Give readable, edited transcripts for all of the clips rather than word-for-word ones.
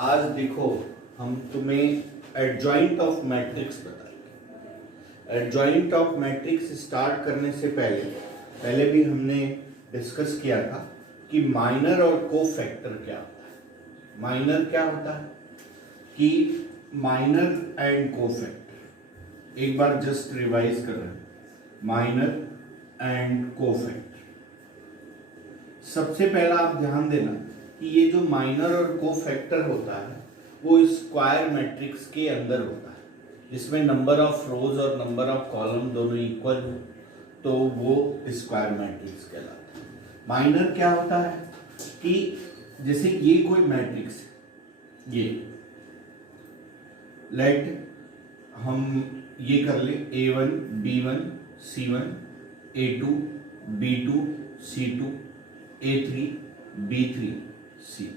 आज देखो हम तुम्हें एडजॉइंट ऑफ मैट्रिक्स बताएंगे। एडजॉइंट ऑफ मैट्रिक्स स्टार्ट करने से पहले भी हमने डिस्कस किया था कि माइनर और कोफैक्टर क्या होता है। माइनर क्या होता है कि माइनर एंड कोफैक्टर, एक बार जस्ट रिवाइज कर रहे हैं, माइनर एंड कोफैक्टर। सबसे पहला आप ध्यान देना कि ये जो माइनर और कोफैक्टर होता है वो स्क्वायर मैट्रिक्स के अंदर होता है, जिसमें नंबर ऑफ रोज और नंबर ऑफ कॉलम दोनों इक्वल हो, तो वो स्क्वायर मैट्रिक्स कहलाता है। माइनर क्या होता है कि जैसे ये कोई मैट्रिक्स है, ये लेट हम ये कर ले A1 B1 C1 A2 B2 C2 A3 B3 C3।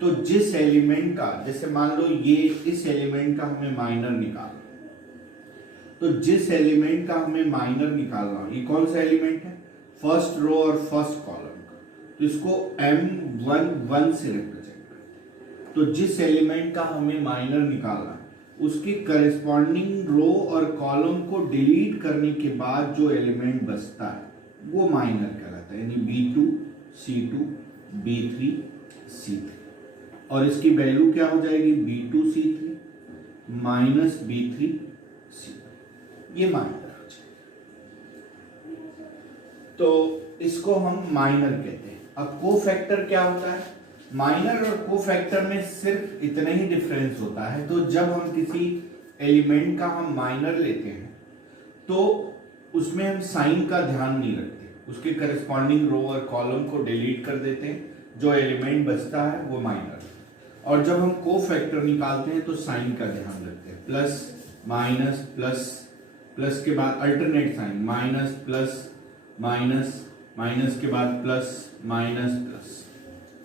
तो जिस एलिमेंट का, जैसे मान लो ये इस एलिमेंट का हमें माइनर निकालना, तो जिस एलिमेंट का हमें माइनर निकालना, ये कौन सा एलिमेंट है, फर्स्ट रो और फर्स्ट कॉलम का, तो इसको M11 से रिप्रेजेंट करते। तो जिस एलिमेंट का हमें माइनर निकालना है उसकी करस्पॉन्डिंग रो और कॉलम को डिलीट करने के बाद जो एलिमेंट बचता है वो माइनर कहलाता है, यानी B2 C2 B3 C3। और इसकी वैल्यू क्या हो जाएगी, B2 C3 minus B3 C3, ये माइनर हो जाएगा। तो इसको हम माइनर कहते हैं। अब कोफैक्टर क्या होता है, माइनर और कोफैक्टर में सिर्फ इतना ही डिफरेंस होता है। तो जब हम किसी एलिमेंट का हम माइनर लेते हैं तो उसमें हम साइन का ध्यान नहीं रखते, उसके करस्पॉन्डिंग रो और कॉलम को डिलीट कर देते हैं, जो एलिमेंट बचता है वो माइनर। और जब हम कोफैक्टर निकालते हैं तो साइन का ध्यान रखते हैं, प्लस माइनस प्लस, प्लस के बाद alternate sign, minus plus minus, minus के बाद प्लस माइनस प्लस,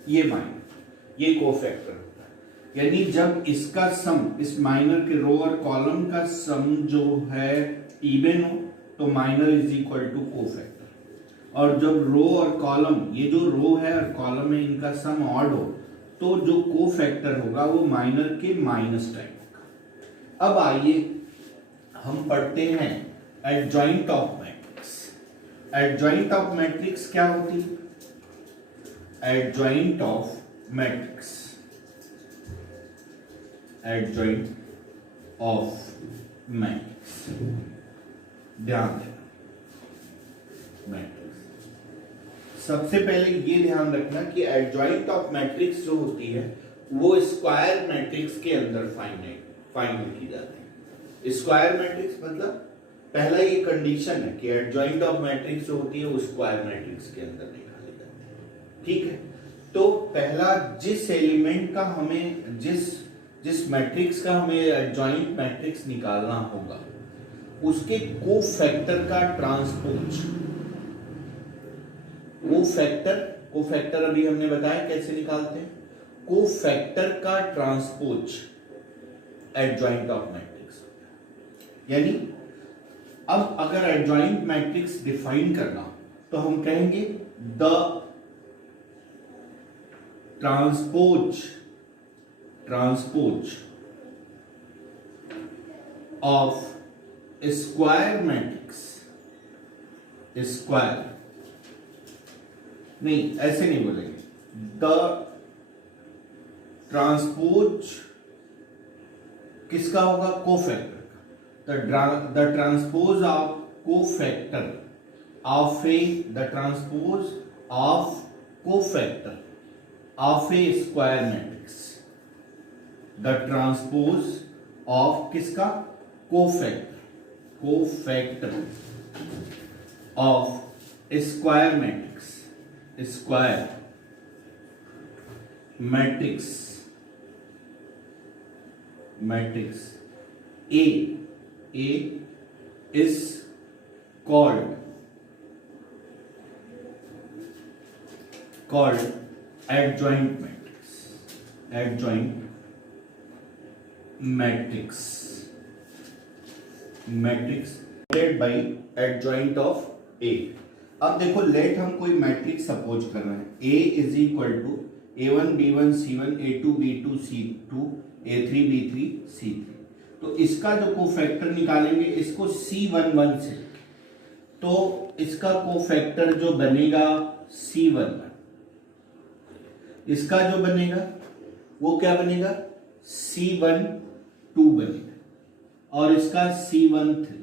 ये माइनर, ये कोफैक्टर होता है। यानी जब इसका सम, इस माइनर के रो और कॉलम का सम जो है इवन हो तो minor is equal to cofactor. और जब रो और कॉलम, ये जो रो है और कॉलम है, इनका सम ऑड हो तो जो कोफैक्टर होगा वो माइनर के माइनस टाइप होगा। अब आइए हम पढ़ते हैं adjoint of matrix. Adjoint of matrix क्या होती है, adjoint of matrix, adjoint of matrix, ध्यान देना। मैट्रिक्स सबसे पहले ये ध्यान रखना कि एडजॉइंट ऑफ मैट्रिक्स जो होती है वो स्क्वायर मैट्रिक्स के अंदर फाइंड की जाती है। स्क्वायर मैट्रिक्स मतलब पहला ये कंडीशन है कि एडजॉइंट ऑफ मैट्रिक्स जो होती है वो स्क्वायर मैट्रिक्स के अंदर निकाली जाती है। ठीक है, तो पहला जिस एलिमेंट का हमें, जिस मैट्रिक्स का हमें एडजॉइंट मैट्रिक्स निकालना होगा उसके कोफैक्टर का ट्रांसपोज, कोफैक्टर अभी हमने बताया कैसे निकालते हैं, कोफैक्टर का ट्रांसपोज एडजॉइंट ऑफ मैट्रिक्स। यानी अब अगर एडजॉइंट मैट्रिक्स डिफाइन करना तो हम कहेंगे the transpose of square matrix, square नहीं, ऐसे नहीं बोलेंगे, द ट्रांसपोज किसका होगा, कोफैक्टर का। The transpose of cofactor of A, the transpose of cofactor of a square matrix, the transpose of किसका, cofactor of square matrix, square matrix A is called adjoint matrix by adjoint of A। अब देखो late हम कोई matrix suppose कर रहे हैं, A is equal to A1 B1 C1 A2 B2 C2 A3 B3 C3। तो इसका जो कोफैक्टर निकालेंगे इसको C11 से, तो इसका कोफैक्टर जो बनेगा C11, इसका जो बनेगा वो क्या बनेगा C12 बनेगा और इसका C13,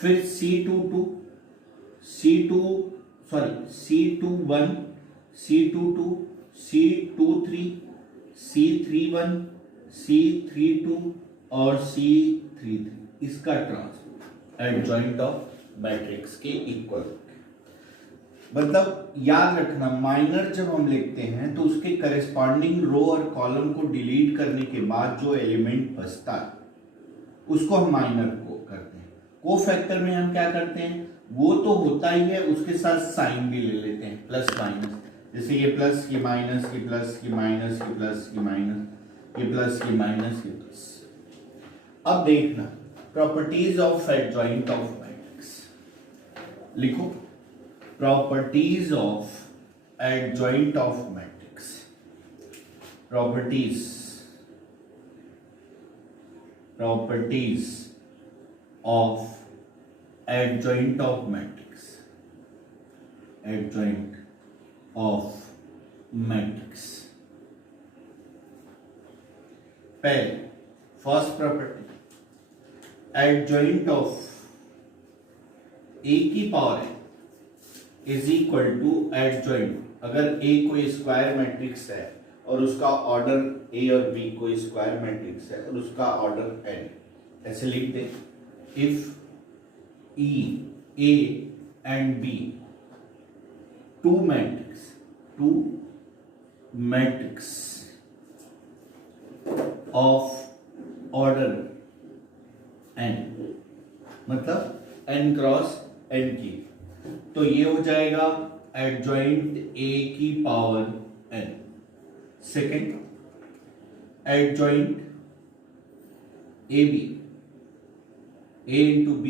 फिर C22 C21 C22 C23 C31 C32 और C33, इसका ट्रांसपोज एडजॉइंट ऑफ मैट्रिक्स के इक्वल। मतलब याद रखना, माइनर जब हम लिखते हैं तो उसके करेस्पॉन्डिंग रो और कॉलम को डिलीट करने के बाद जो एलिमेंट बचता है उसको हम माइनर को करते हैं। कोफैक्टर में हम क्या करते हैं, वो तो होता ही है, उसके साथ साइन भी ले लेते हैं, प्लस माइनस, जैसे ये प्लस ये माइनस ये प्लस ये माइनस ये प्लस ये माइनस ये प्लस ये माइनस ये प्लस। अब देखना properties of adjoint of matrix, लिखो properties of adjoint of matrix. Properties of adjoint of matrix, adjoint of matrix। पहले first property, adjoint of a की power n is equal to adjoint, अगर a कोई square matrix है और उसका order a और b कोई स्क्वायर मैट्रिक्स है और उसका ऑर्डर n, ऐसे लिख दे, if E, A and B two matrix of order n, मतलब n क्रॉस n की, तो ये हो जाएगा एडजॉइंट A की power n। Second adjoint AB, A into B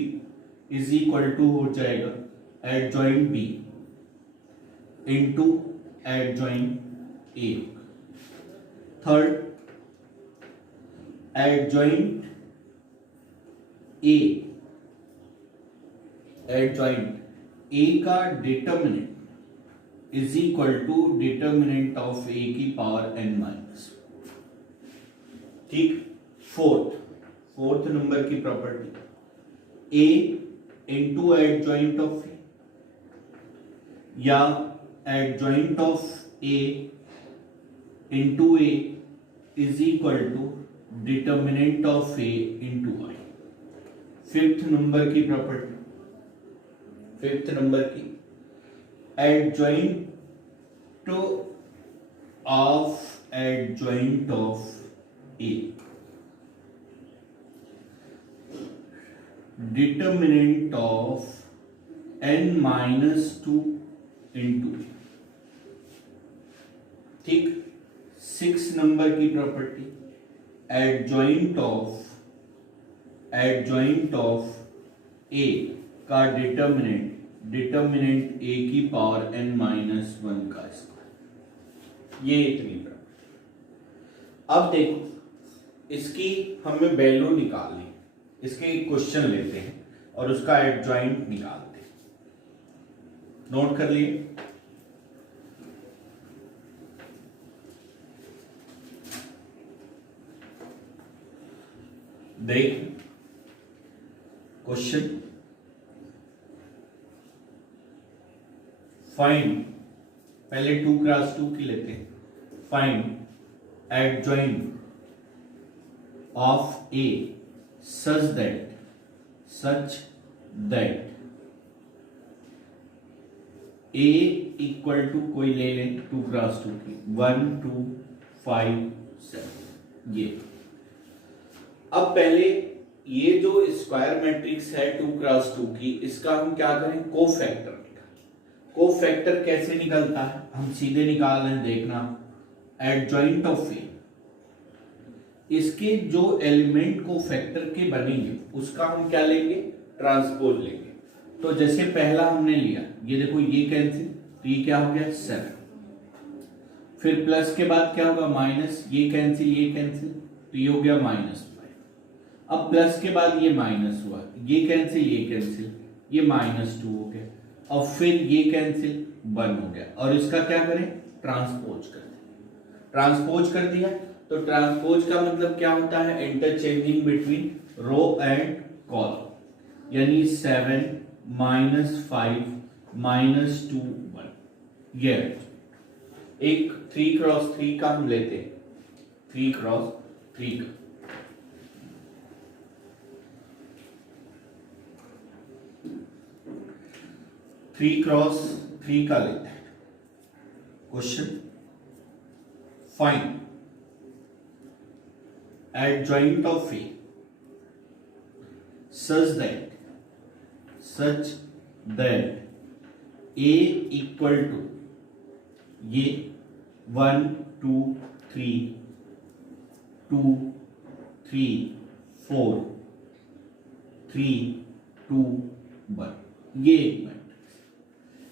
is equal to हो जाएगा adjoint B into adjoint A। Third adjoint A का determinant is equal to determinant of A की पावर n माइनस। ठीक, fourth number की property, A into adjoint of A या adjoint of A into A is equal to determinant of A into I. Fifth number की property, fifth number की adjoint of A, determinant of n-2 into. ठीक, 6 number की property adjoint of ए का determinant ए की power n-1 का square. ये इतनी property. अब देखो इसकी हमें वैल्यू निकालनी, इसके एक क्वेश्चन लेते हैं और उसका एडजॉइंट निकालते हैं। नोट कर लिए, देख क्वेश्चन, फाइंड, पहले 2x2 की लेते हैं, find adjoint of A such that A equal to कोई ले लें 2x2 की 1 2 5 7। ये अब पहले ये जो स्क्वायर मैट्रिक्स है 2x2 की, इसका हम क्या करें, कोफैक्टर निकाल। कोफैक्टर कैसे निकलता है, हम सीधे निकाल रहे हैं, देखना एडजॉइंट ऑफ ए, इसके जो एलिमेंट को फैक्टर के बनेंगे उसका हम क्या लेंगे, ट्रांसपोज लेंगे। तो जैसे पहला हमने लिया, ये देखो ये कैंसिल, तो ये क्या हो गया 7, फिर प्लस के बाद क्या होगा माइनस, ये कैंसिल, तो ये हो गया -5। अब प्लस के बाद ये माइनस हुआ, ये कैंसिल, ये -2 हो गया, और फिर ये कैंसिल 1 हो गया। और इसका क्या करें, ट्रांसपोज कर दें। ट्रांसपोज कर दिया तो ट्रांसपोज का मतलब क्या होता है, interchanging between row and column, यानी 7 -5 -2 1। ये एक 3x3 का हम लेते हैं, 3x3 का। थ्री क्रॉस थ्री का लेते हैं। Question, find adjoint of A such that A equal to ये 1 2 3 2 3 4 3 2 1, ये एक मैट्रिक्स।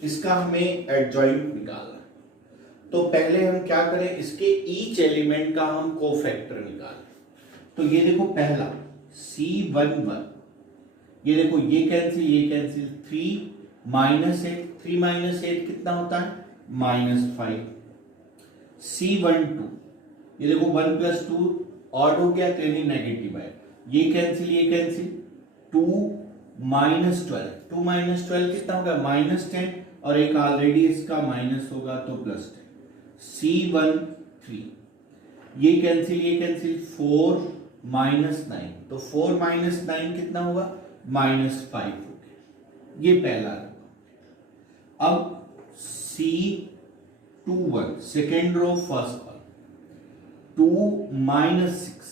इसका हमें एडजॉइंट निकालना। तो पहले हम क्या करें, इसके ईच एलिमेंट का हम कोफैक्टर निकालें। तो ये देखो पहला C11, ये देखो ये कैंसिल 3 -8 कितना होता है -5। C12, ये देखो 1 + 2 ऑड हो गया तो यानी नेगेटिव है, ये कैंसिल 2 -12 कितना होगा -10, और एक ऑलरेडी इसका माइनस होगा तो +10। C13, ये कैंसिल 4 -9, तो 4 -9 कितना होगा -5 हो गया, ये पहला। अब C21 second row first column, 2 -6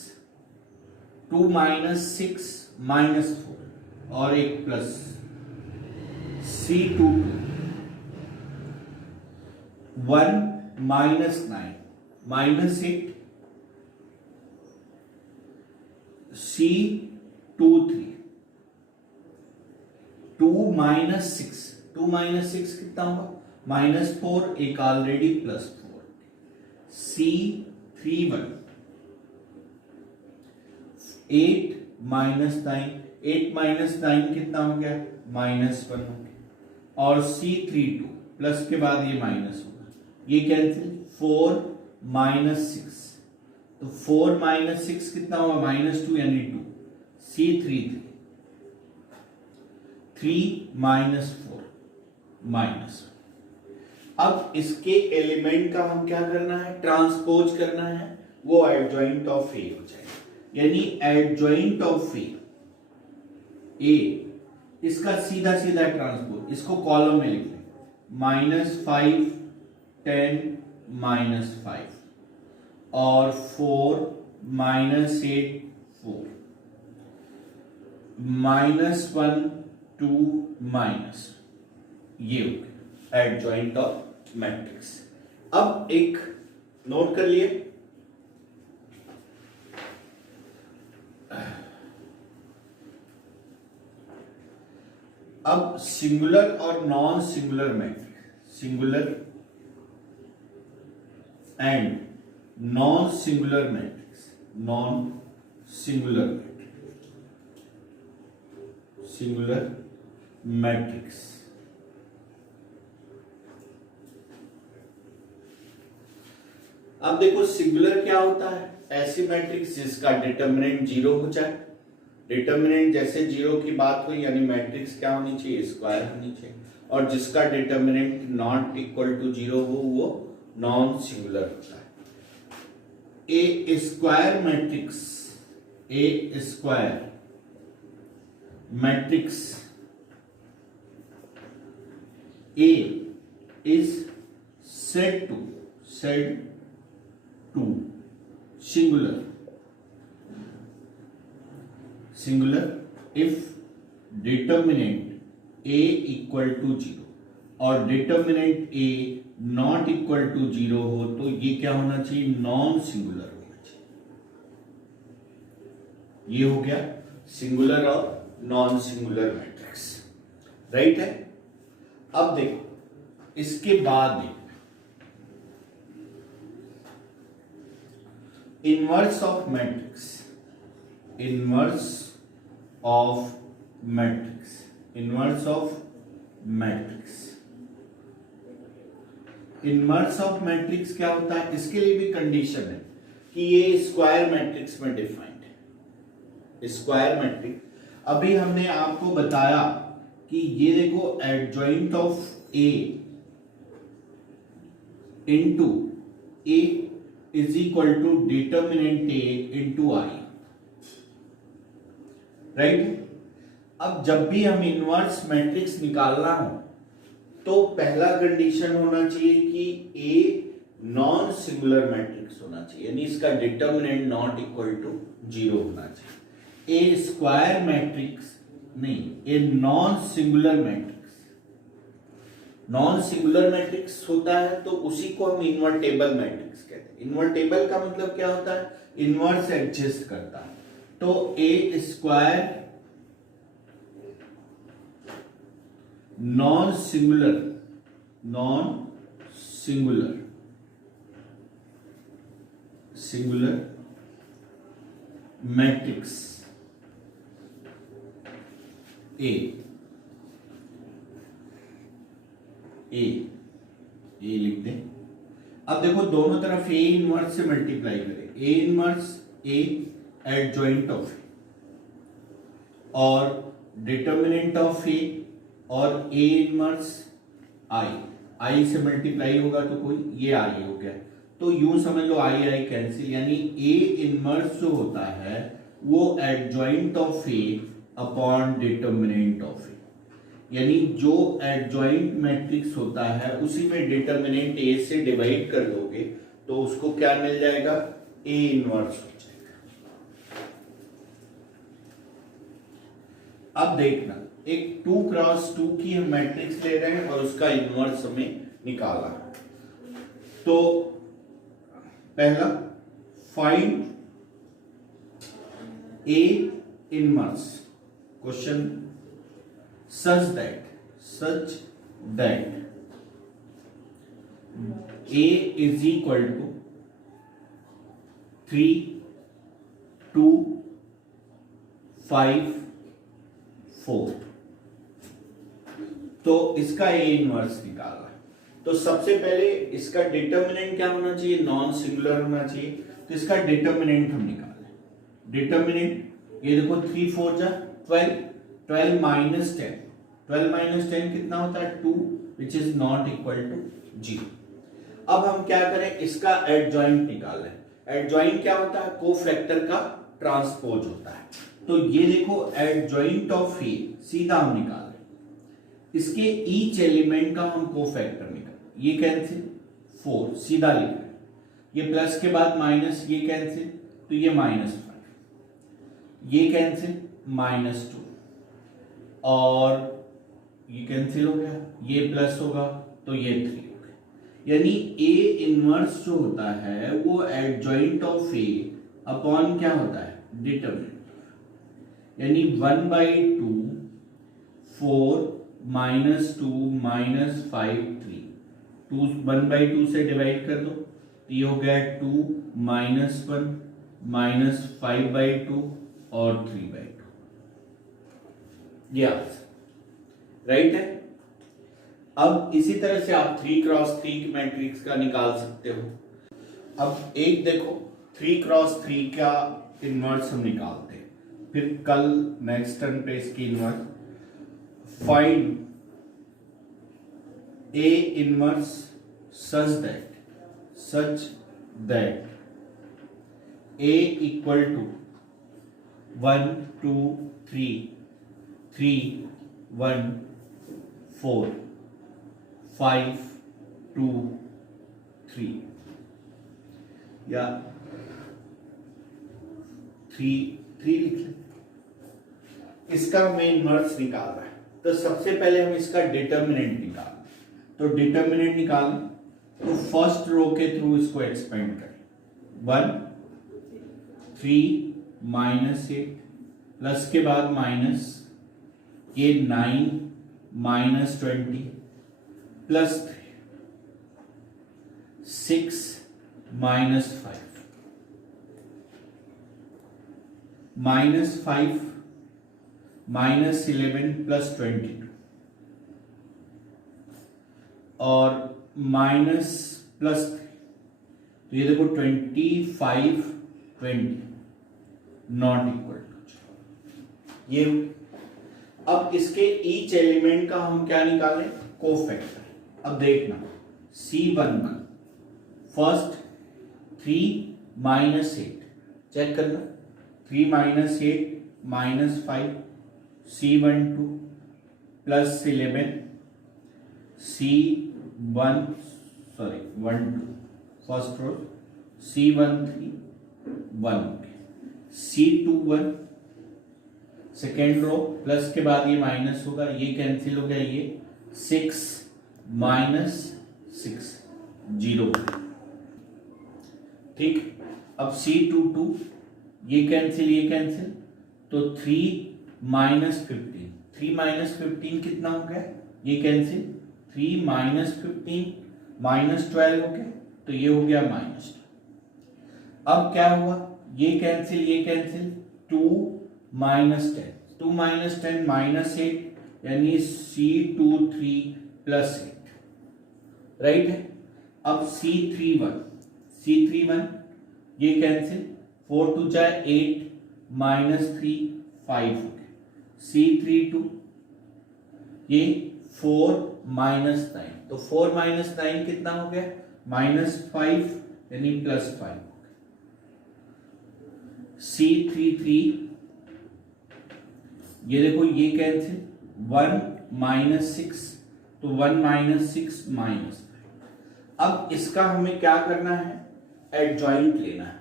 -4 और एक प्लस। C22 1 -9 -8। C23 2 -6 कितना होगा -4, एक ऑलरेडी +4। C31 8 -9 कितना हो गया -1 हो गया, और C32 प्लस के बाद ये माइनस होगा, ये कैंसिल 4 -6, तो 4 -6 कितना होगा -2 यानी 2। C33 3 -4 अब इसके एलिमेंट का हम क्या करना है, ट्रांसपोज करना है, वो एडजॉइंट ऑफ ए हो जाएगा। यानी एडजॉइंट ऑफ ए, इसका सीधा ट्रांसपोज, इसको कॉलम में लिख लें, -5 10 -5 और 4 -8 4 -1 2 ये हो गया एडजॉइंट ऑफ मैट्रिक्स। अब एक नोट कर लिए, अब सिंगुलर और non singular matrix, singular and non singular matrix, singular matrix. अब देखो सिंगुलर क्या होता है, ऐसी मैट्रिक्स जिसका डिटर्मिनेंट 0 हो जाए। डिटर्मिनेंट जैसे 0 की बात हुई यानी मैट्रिक्स क्या होनी चाहिए, स्क्वायर होनी चाहिए, और जिसका डिटर्मिनेंट नॉट इक्वल टू 0 हो वो नॉन सिंगुलर होता है। A square matrix, a square matrix A is said to singular if determinant A equal to 0 और determinant A not equal to 0 हो तो ये क्या होना चाहिए, नॉन सिंगुलर होना चाहिए। ये हो गया सिंगुलर और नॉन सिंगुलर मैट्रिक्स, राइट है। अब देखो इसके बाद inverse of matrix, inverse of matrix, inverse of matrix, inverse of matrix क्या होता है? इसके लिए भी कंडीशन है कि ये स्क्वायर मैट्रिक्स में डिफाइंड है, स्क्वायर मैट्रिक्स। अभी हमने आपको बताया कि ये देखो adjoint of A into A is equal to determinant A into I, right. अब जब भी हम इनवर्स मैट्रिक्स निकालना हो तो पहला कंडीशन होना चाहिए कि ए नॉन सिंगुलर मैट्रिक्स होना चाहिए, यानी इसका डिटर्मिनेंट नॉट इक्वल टू 0 होना चाहिए। ए स्क्वायर मैट्रिक्स नहीं, a non singular matrix, non singular matrix होता है तो उसी को हम इन्वर्टेबल मैट्रिक्स कहते हैं। इन्वर्टेबल का मतलब क्या होता है? इनवर्स एग्जिस्ट करता है। तो a square non singular, non singular, singular matrix A, A लिख दें। अब देखो दोनों तरफ ए इनवर्स से मल्टीप्लाई करें, A inverse A adjoint of A और डिटर्मिनेंट ऑफ ए और ए इनवर्स आई से मल्टीप्लाई होगा तो कोई ये आई हो गया, तो यूं समझ लो आई कैंसिल, यानी ए इनवर्स जो होता है वो adjoint of A upon determinant of A, यानी जो एडजॉइंट मैट्रिक्स होता है उसी में डिटर्मिनेंट ए से डिवाइड कर दोगे तो उसको क्या मिल जाएगा? ए इनवर्स हो जाएगा। अब देखना, एक 2 क्रॉस 2 की हम मैट्रिक्स ले रहे हैं और उसका इनवर्स हमें निकाला। तो पहला find A inverse, question such that A is equal to 3, 2, 5, 4। तो इसका ए इनवर्स निकालना। तो सबसे पहले इसका डिटर्मिनेंट क्या होना चाहिए? नॉन सिंगुलर होना चाहिए। तो इसका डिटर्मिनेंट हम निकालें। डिटर्मिनेंट ये देखो 3 4 जा 12, 12 माइनस 10, 12 माइनस 10 कितना होता है? 2, which is not equal to 0। अब हम क्या करें? इसका एडजॉइंट निकालें। एडजॉइंट क्या होता है? कोफैक्टर का ट्रांसपोज होता है। तो ये देखो एडजॉइंट ऑफ ए सीधा हम निकाल रहे, इसके ईच एलिमेंट का हम कोफैक्टर निकाल, ये कैंसिल 4 सीधा लिख रहे, ये प्लस के बाद माइनस, ये कैंसिल तो ये -5, ये कैंसिल -2 और ये कैंसिल हो गया, ये प्लस होगा तो ये 3 हो गया। यानी ए इनवर्स जो होता है वो एडजॉइंट ऑफ ए अपॉन क्या होता है? डिटर्मिनेंट, यानी 1/2 4 -2 -5 3, 2 1/2 से डिवाइड कर दो तो ये हो गया 2 -1 -5/2 और 3/2, ये आंसर राइट है। अब इसी तरह से आप 3 क्रॉस 3 की मैट्रिक्स का निकाल सकते हो। अब एक देखो 3 क्रॉस 3 का इनवर्स हम निकालते हैं, फिर कल नेक्स्ट टर्न पे इसकी inverse. Find A inverse such that A equal to 1 2 3 3 1 4 5 2 3 या 3 लिख लें। इसका हमें इनवर्स निकालना है तो सबसे पहले हम इसका डिटर्मिनेंट निकालें। तो डिटर्मिनेंट निकालें तो फर्स्ट रो के थ्रू इसको एक्सपेंड करें। 1 3 -8 प्लस के बाद माइनस, ये 9 -20 प्लस 3 6 -5 -5 -11 + 22 और माइनस +3, तो ये देखो 25 20 नॉट इक्वल टू ये। अब इसके ईच एलिमेंट का हम क्या निकालें, कोफैक्टर। अब देखना C11 फर्स्ट 3 -8 चेक करना, 3 - 8 -5 C12 +11 C1 12 first row C13 1 C21 second row plus के बाद ये माइनस होगा, ये कैंसिल हो गया, ये 6 - 6 0। ठीक, अब C22 ये कैंसिल, तो 3 - 15, 3 - 15 कितना हो गया, ये कैंसिल, 3 - 15 -12 हो गया, तो ये हो गया -2। अब क्या हुआ, ये कैंसिल 2 - 10, 2 - 10 -8 यानी C23 + 8 राइट है। अब C31 ये कैंसिल, 4 2 जा 8 -3 5 हो गया। C32 ये 4 - 9, तो 4 - 9 कितना हो गया, -5 यानी +5 हो गया। C33 ये देखो ये कैंसिल, 1 - 6, तो 1 - 6 -5। अब इसका हमें क्या करना है, एडजॉइंट लेना है।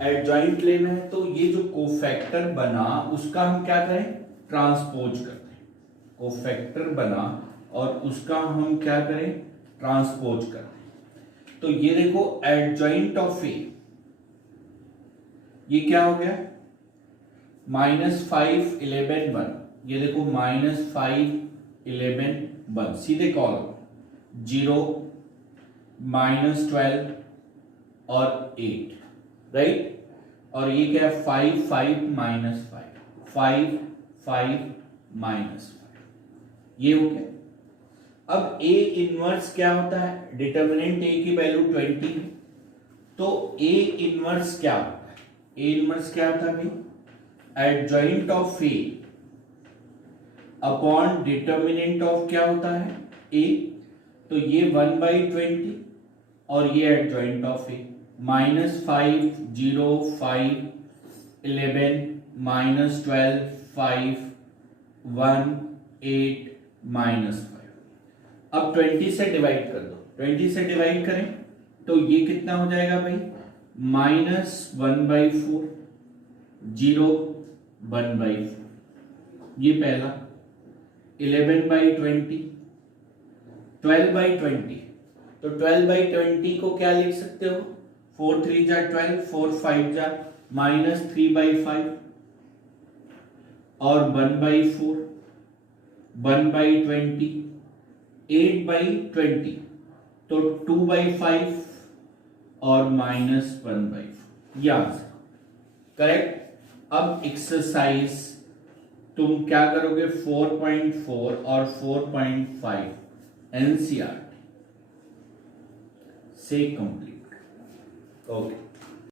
एडजॉइंट लेना है तो ये जो कोफैक्टर बना उसका हम क्या करें, ट्रांसपोज करते हैं। कोफैक्टर बना और उसका हम क्या करें, ट्रांसपोज करते हैं। तो ये देखो एडजॉइंट ऑफ ए, ये क्या हो गया, -5 11 1, ये देखो -5 11 1 सीधे कॉलम 0 -12 और 8 राइट। और ये क्या है, 5 5 -5 5 5 -5, ये हो गया। अब A इनवर्स क्या होता है, डिटर्मिनेंट A की वैल्यू 20 है, तो A इनवर्स क्या होता है, A इनवर्स क्या होता है भाई, adjoint of A upon determinant of क्या होता है A, तो ये 1/20 और ये एडजॉइंट ऑफ A, -5 0 5 11 -12 5 1 8 -5। अब 20 से डिवाइड कर दो, 20 से डिवाइड करें तो ये कितना हो जाएगा भाई, -1/4 0 1/4, ये पहला। 11/20 12/20, तो 12/20 को क्या लिख सकते हो, 4 3 जा 12 4 5 जा -3/5 और 1/4 1/20 8/20, तो 2/5 और -1/4, ये आंसर करेक्ट। अब एक्सरसाइज तुम क्या करोगे, 4.4 और 4.5 एनसीईआरटी से कंप्लीट। ओके।